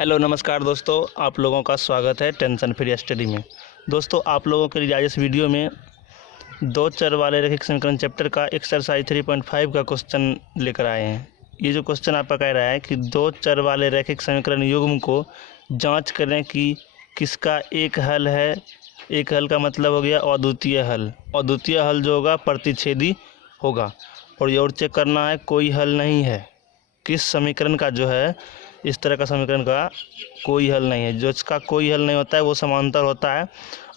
Hello नमस्कार दोस्तों, आप लोगों का स्वागत है टेंशन फ्री स्टडी में। दोस्तों, आप लोगों के लिए आज इस वीडियो में दो चर वाले रैखिक समीकरण चैप्टर का एक्सरसाइज 3.5 का क्वेश्चन लेकर आए हैं। ये जो क्वेश्चन आपका कह रहा है कि दो चर वाले रैखिक समीकरण युग्म को जांच करें कि किसका एक हल है। एक हल का मतलब हो गया अद्वितीय हल। अद्वितीय हल जो होगा प्रतिच्छेदी होगा। और ये और चेक करना है कोई हल नहीं है। किस समीकरण का जो है इस तरह का समीकरण का कोई हल नहीं है। जो इसका कोई हल नहीं होता है वो समांतर होता है।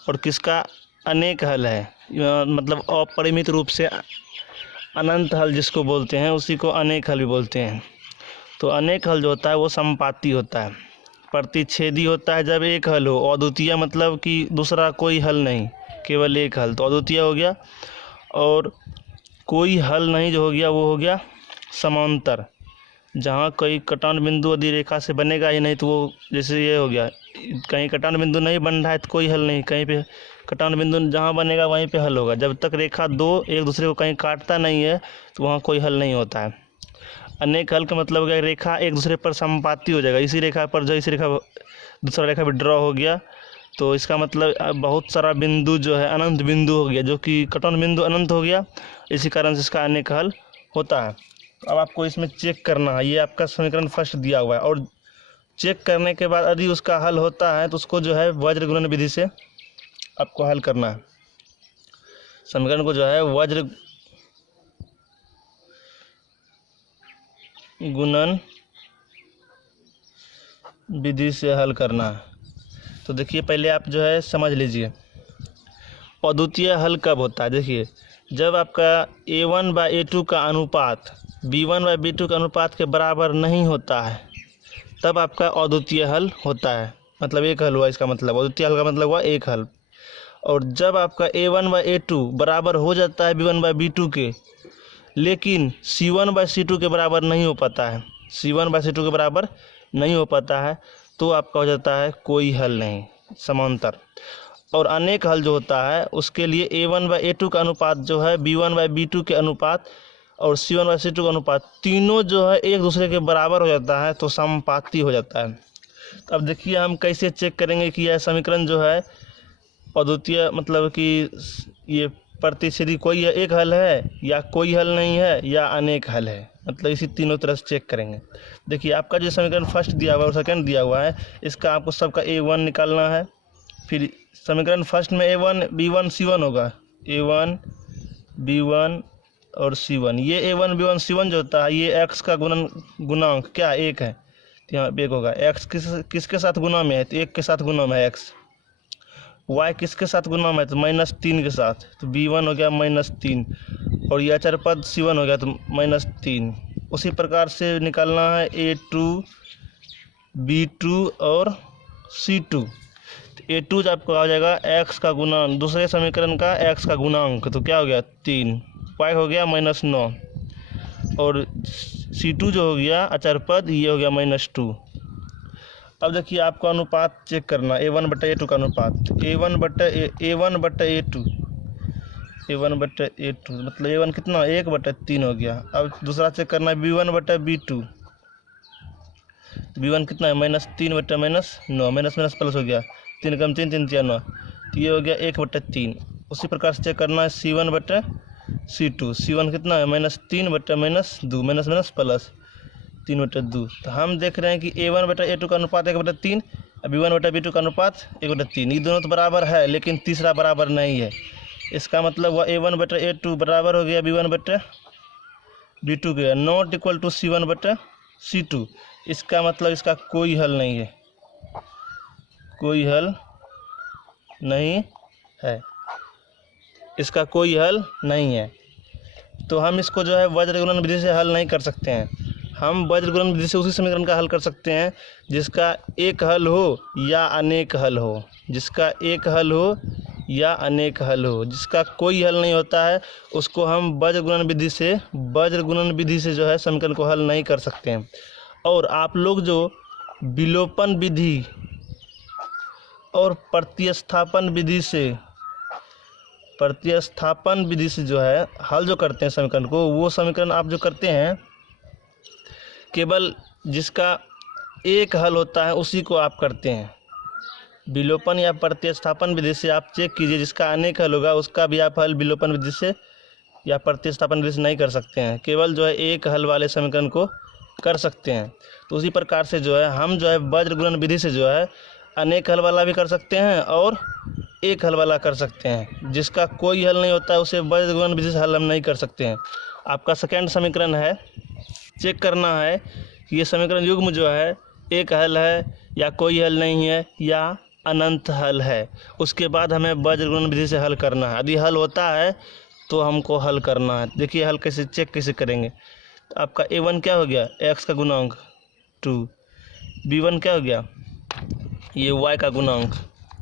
और किसका अनेक हल है, मतलब अपरिमित रूप से अनंत हल जिसको बोलते हैं उसी को अनेक हल भी बोलते हैं। तो अनेक हल जो होता है वो समपाती होता है, प्रतिच्छेदी होता है जब एक हल हो। अद्वितीय मतलब कि दूसरा कोई हल नहीं, केवल एक हल, तो अद्वितीय हो गया। और कोई हल नहीं जो हो गया वो हो गया समांतर, जहाँ कोई कटान बिंदु यदि रेखा से बनेगा ही नहीं तो वो जैसे ये हो गया, कहीं कटान बिंदु नहीं बन रहा है तो कोई हल नहीं, कहीं पे कटान बिंदु जहाँ बनेगा वहीं पे हल होगा। जब तक रेखा दो एक दूसरे को कहीं काटता नहीं है तो वहाँ कोई हल नहीं होता है। अनेक हल का मतलब हो गया रेखा एक दूसरे पर समपाती हो जाएगा। इसी रेखा पर जो इसी रेखा दूसरा रेखा भी ड्रॉ हो गया तो इसका मतलब बहुत सारा बिंदु जो है अनंत बिंदु हो गया, जो कि कटान बिंदु अनंत हो गया। इसी कारण से इसका अनेक हल होता है। अब आपको इसमें चेक करना है, ये आपका समीकरण फर्स्ट दिया हुआ है और चेक करने के बाद यदि उसका हल होता है तो उसको जो है वज्र गुणन विधि से आपको हल करना है। समीकरण को जो है वज्र गुणन विधि से हल करना है। तो देखिए पहले आप जो है समझ लीजिए अद्वितीय हल कब होता है। देखिए जब आपका a1/a2 का अनुपात b1/b2 के अनुपात के बराबर नहीं होता है तब आपका अद्वितीय हल होता है, मतलब एक हल हुआ। इसका मतलब अद्वितीय हल का मतलब हुआ एक हल। और जब आपका a1/a2 बराबर हो जाता है b1/b2 के, लेकिन c1/c2 के बराबर नहीं हो पाता है, c1/c2 के बराबर नहीं हो पाता है तो आपका हो जाता है कोई हल नहीं, समांतर। और अनेक हल जो होता है उसके लिए a1/a2 का अनुपात जो है b1/b2 के अनुपात और c1/c2 का अनुपात तीनों जो है एक दूसरे के बराबर हो जाता है तो समपाती हो जाता है। अब देखिए हम कैसे चेक करेंगे कि यह समीकरण जो है अद्वितीय मतलब कि ये प्रतिच्छेदी कोई एक हल है या कोई हल नहीं है या अनेक हल है, मतलब इसी तीनों तरह से चेक करेंगे। देखिए आपका जो समीकरण फर्स्ट दिया हुआ है और सेकंड दिया हुआ है, इसका आपको सबका a1 निकालना है। फिर समीकरण फर्स्ट में a1 b1 c1 होगा, a1 b1 और c1। ये a1 b1 c1 जो होता है ये x का गुणांक क्या एक है, तो यहाँ एक होगा। x किसके साथ गुना में है, तो एक के साथ गुना में है x। y किसके साथ गुना में है, तो -3 के साथ, तो b1 हो गया -3। और ये अचर पद c1 हो गया तो -3। उसी प्रकार से निकालना है a2 b2 और c2। a2 जो आपको आ जाएगा x का गुणांक, दूसरे समीकरण का x का गुणांक, तो क्या हो गया 3, y हो गया -9। और c2 जो हो गया अचर पद ये हो गया -2। अब देखिए आपको अनुपात चेक करना a1/a2 का अनुपात, a1/a2 मतलब a1 कितना 1/3 हो गया। अब दूसरा चेक करना है b1/b2, b1 कितना है -3/-9, माइनस प्लस हो गया, 3 कम 3 3 9, तो ये हो गया 1/3। उसी प्रकार से चेक करना है c1/c2, c1 कितना है -3/-2, माइनस प्लस 3/2। तो हम देख रहे हैं कि a1/a2 का अनुपात 1/3 और b1/b2 का अनुपात 1/3। ये दोनों तो बराबर है लेकिन तीसरा बराबर नहीं है। इसका मतलब वह a1/a2 बराबर हो गया b1/b2 के, नॉट इक्वल टू c1/c2। इसका मतलब इसका कोई हल नहीं है, कोई हल नहीं है, इसका कोई हल नहीं है। तो हम इसको जो है वज्र गुणन विधि से हल नहीं कर सकते हैं। हम वज्र गुणन विधि से उसी समीकरण का हल कर सकते हैं जिसका एक हल हो या अनेक हल हो, जिसका एक हल हो या अनेक हल हो। जिसका कोई हल नहीं होता है उसको हम वज्र गुणन विधि से जो है समीकरण को हल नहीं कर सकते हैं। और आप लोग जो विलोपन विधि और प्रतिस्थापन विधि से जो है हल जो करते हैं समीकरण को, वो समीकरण आप जो करते हैं केवल जिसका एक हल होता है उसी को आप करते हैं। विलोपन या प्रतिस्थापन विधि से आप चेक कीजिए, जिसका अनेक हल होगा उसका भी आप हल विलोपन विधि से या प्रतिस्थापन विधि से नहीं कर सकते हैं, केवल जो है एक हल वाले समीकरण को कर सकते हैं। तो उसी प्रकार से जो है हम जो है वज्र गुणन विधि से जो है अनेक हल वाला भी कर सकते हैं और एक हल वाला कर सकते हैं। जिसका कोई हल नहीं होता है उसे वज्र गुणन विधि से हल हम नहीं कर सकते हैं। आपका सेकेंड समीकरण है, चेक करना है कि ये समीकरण युग्म जो है एक हल है या कोई हल नहीं है या अनंत हल है। उसके बाद हमें वज्र गुणन विधि से हल करना है। यदि हल होता है तो हमको हल करना है। देखिए हल कैसे चेक कैसे करेंगे। तो आपका a1 क्या हो गया, x का गुणांक 2, b1 क्या हो गया, ये y का गुणांक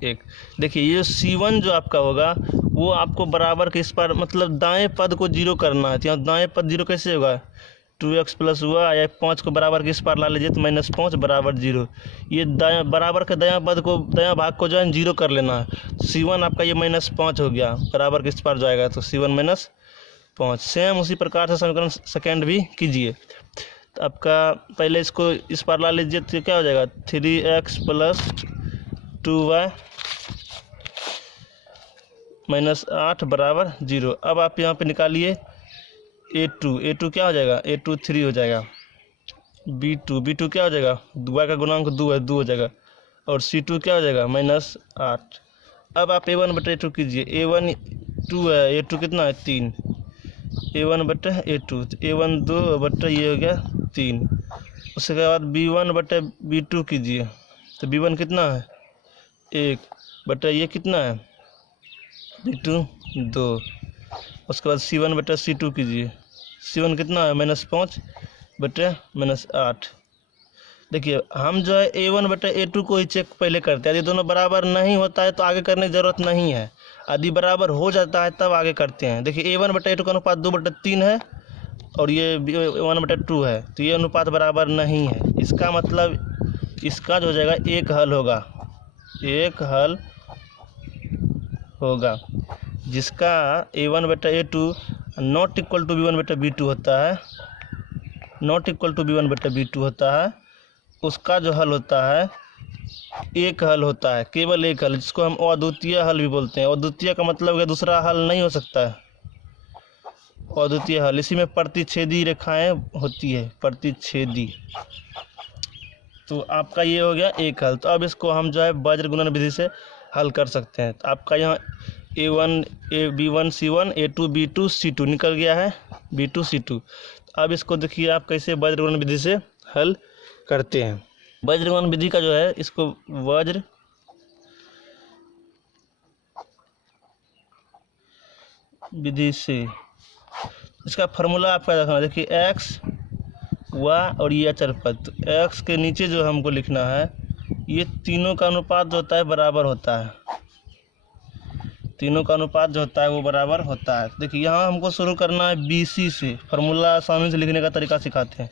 1। देखिए ये c1 जो आपका होगा वो आपको बराबर के इस पार मतलब दाएं पद को जीरो करना है। तो यहाँ दाएं पद जीरो कैसे होगा, 2x प्लस हुआ या 5 को बराबर के इस पार ला लीजिए तो -5 बराबर 0। ये दायां बराबर के दायां पद को दायां भाग को जो है जीरो कर लेना है। c1 आपका ये -5 हो गया, बराबर के इस पार जाएगा तो c1 -5। सेम उसी प्रकार से समीकरण सेकेंड भी कीजिए। तो आपका पहले इसको इस पार ला लीजिए तो क्या हो जाएगा, 3x प्लस 2y -8 बराबर 0। अब आप यहाँ पे निकालिए a2 क्या हो जाएगा, a2 3 हो जाएगा। b2 क्या हो जाएगा, y का गुणांक 2 है, 2 हो जाएगा। और c2 क्या हो जाएगा, -8। अब आप a1 बटे a2 कीजिए, a1 2 है, a2 कितना है 3, a1 बटे a2 तो a1 2 बटे ये हो गया 3। उसके बाद b1 बटे b2 कीजिए तो b1 कितना है 1 बटे ये कितना है b2 2। उसके बाद c1 बटे c2 कीजिए, c1 कितना है -5 बटे -8। देखिए हम जो है a1 बटे a2 को ही चेक पहले करते हैं। यदि दोनों बराबर नहीं होता है तो आगे करने की ज़रूरत नहीं है, यदि बराबर हो जाता है तब आगे करते हैं। देखिए a1 बटे a2 का अनुपात 2/3 है और ये 1/2 है, तो ये अनुपात बराबर नहीं है। इसका मतलब इसका जो हो जाएगा एक हल होगा, एक हल होगा जिसका a1 बटे a2 not equal to b1 बटे b2 होता है, नॉट इक्वल टू b1 बटे b2 होता है। उसका जो हल होता है एक हल होता है, केवल एक हल, जिसको हम अद्वितीय हल भी बोलते हैं। अद्वितीय का मतलब है दूसरा हल नहीं हो सकता है, अद्वितीय हल। इसी में प्रतिच्छेदी रेखाएं होती है, प्रतिच्छेदी। तो आपका ये हो गया एक हल। तो अब इसको हम जो है वज्र गुणन विधि से हल कर सकते हैं। तो आपका यहाँ a1 b1 c1 a2 b2 c2 निकल गया है, b2 c2। अब इसको देखिए आप कैसे वज्र गुणन विधि से हल करते हैं। वज्र गुणन विधि का जो है इसको वज्र विधि से इसका फार्मूला आपका रखना। देखिए x y और ये अचर पद, तो x के नीचे जो हमको लिखना है ये तीनों का अनुपात जो होता है बराबर होता है, तीनों का अनुपात जो होता है वो बराबर होता है। देखिए यहाँ हमको शुरू करना है BC से, फार्मूला आसानी से लिखने का तरीका सिखाते हैं।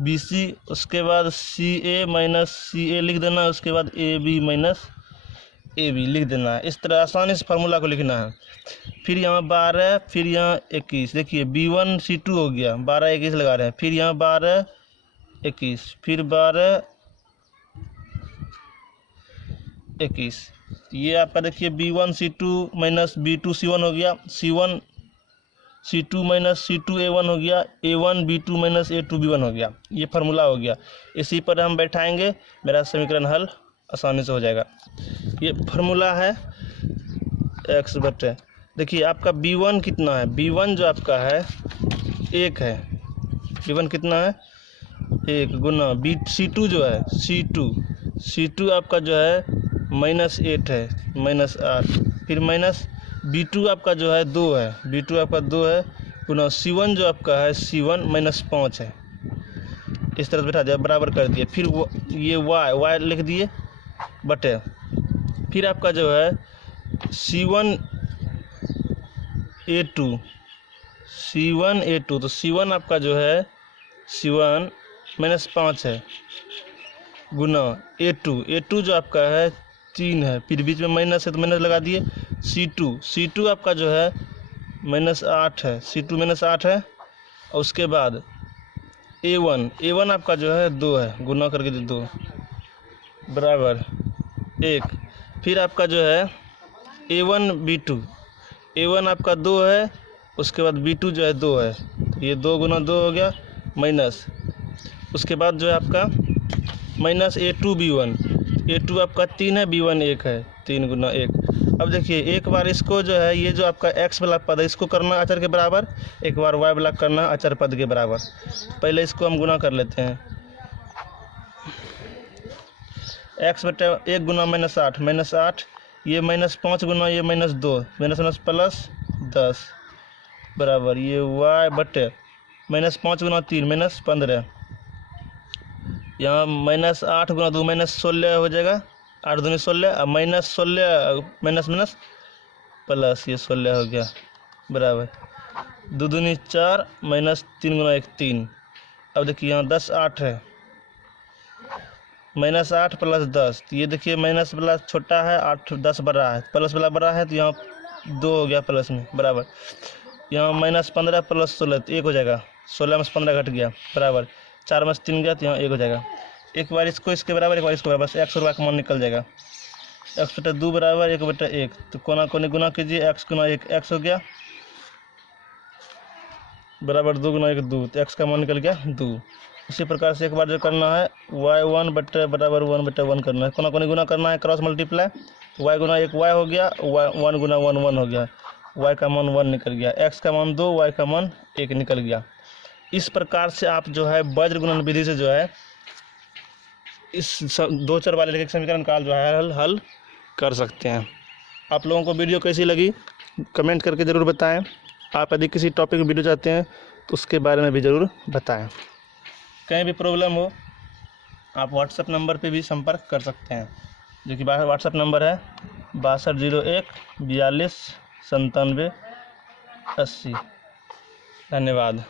BC, उसके बाद CA माइनस CA लिख देना, उसके बाद AB माइनस AB लिख देना है। इस तरह आसानी से फार्मूला को लिखना है। फिर यहाँ 12, फिर यहाँ 21। देखिए B1 C2 हो गया, 12 21 लगा रहे हैं। फिर यहाँ 12 21, फिर 12 21। ये आपका देखिए B1 C2 minus B2 C1 हो गया, C1 C2 minus C2 A1 हो गया, A1 B2 minus A2 B1 हो गया। ये फार्मूला हो गया, इसी पर हम बैठाएंगे, मेरा समीकरण हल आसानी से हो जाएगा। ये फार्मूला है x बटे, देखिए आपका B1 कितना है, B1 जो आपका है 1 है, B1 कितना है 1 गुना C2 जो है C2 आपका जो है -8 है, -8। फिर माइनस B2 आपका जो है 2 है, B2 आपका 2 है गुना C1 जो आपका है C1 -5 है। इस तरह से बैठा दिया, बराबर कर दिया। फिर ये y लिख दिए बटे, फिर आपका जो है C1 A2 तो C1 आपका जो है C1 -5 है गुना A2 जो आपका है 3 है, फिर बीच में माइनस है तो माइनस लगा दिए। C2 आपका जो है -8 है, C2 -8 है। और उसके बाद A1 आपका जो है 2 है, गुना करके 2 बराबर 1। फिर आपका जो है A1 B2 आपका 2 है, उसके बाद B2 जो है 2 है, तो ये 2 गुना 2 हो गया माइनस। उसके बाद जो है आपका माइनस A2 B1 आपका 3 है, B1 1 है, 3 गुना 1। अब देखिए एक बार इसको जो है ये जो आपका x वाला पद है इसको करना अचर के बराबर, एक बार y वाला करना अचर पद के बराबर। पहले इसको हम गुना कर लेते हैं। x बटे 1 गुना -8 ये -5 गुना ये -2 माइनस प्लस 10 बराबर ये y बटे -5 गुना 3 -15। यहाँ -8 गुना 2 -16 हो जाएगा, 8 दूनी 16, अब -16 माइनस प्लस ये 16 हो गया बराबर 2 दूनी 4 -3 गुना 1 3। अब देखिए यहाँ 10 8 है, -8 प्लस 10, तो ये देखिए माइनस वाला छोटा है, 8 10 बड़ा है, प्लस वाला बड़ा है, तो यहाँ 2 हो गया प्लस में बराबर। यहाँ -15 प्लस 16 तो 1 हो जाएगा, 16 में से 15 घट गया बराबर 4 में से 3 गया, तो यहाँ 1 हो जाएगा। एक बार इसको इसके बराबर, एक बार इसको बराबर, बस x और y का मान निकल जाएगा। x बटे 2 बराबर 1 बटे 1, तो कोना कोने गुना कीजिए, x गुना 1 x हो गया बराबर 2 गुना 1 2, तो x का मान निकल गया 2। इसी प्रकार से एक बार जो करना है y1 बटे बराबर 1 बटे 1 करना है, कोना कोने गुना करना है, क्रॉस मल्टीप्लाई, y गुना 1 y हो गया, 1 गुना 1 1 हो गया, y का मान 1 निकल गया, x का मान 2 y का मान 1 निकल गया। इस प्रकार से आप जो है वज्र गुणन विधि से जो है इस दो चर वाले रेखिक समीकरण का जो है हल कर सकते हैं। आप लोगों को वीडियो कैसी लगी कमेंट करके ज़रूर बताएं। आप यदि किसी टॉपिक में वीडियो चाहते हैं तो उसके बारे में भी ज़रूर बताएं। कहीं भी प्रॉब्लम हो आप व्हाट्सएप नंबर पे भी संपर्क कर सकते हैं, जो कि व्हाट्सएप नंबर है 6201 42 97 80। धन्यवाद।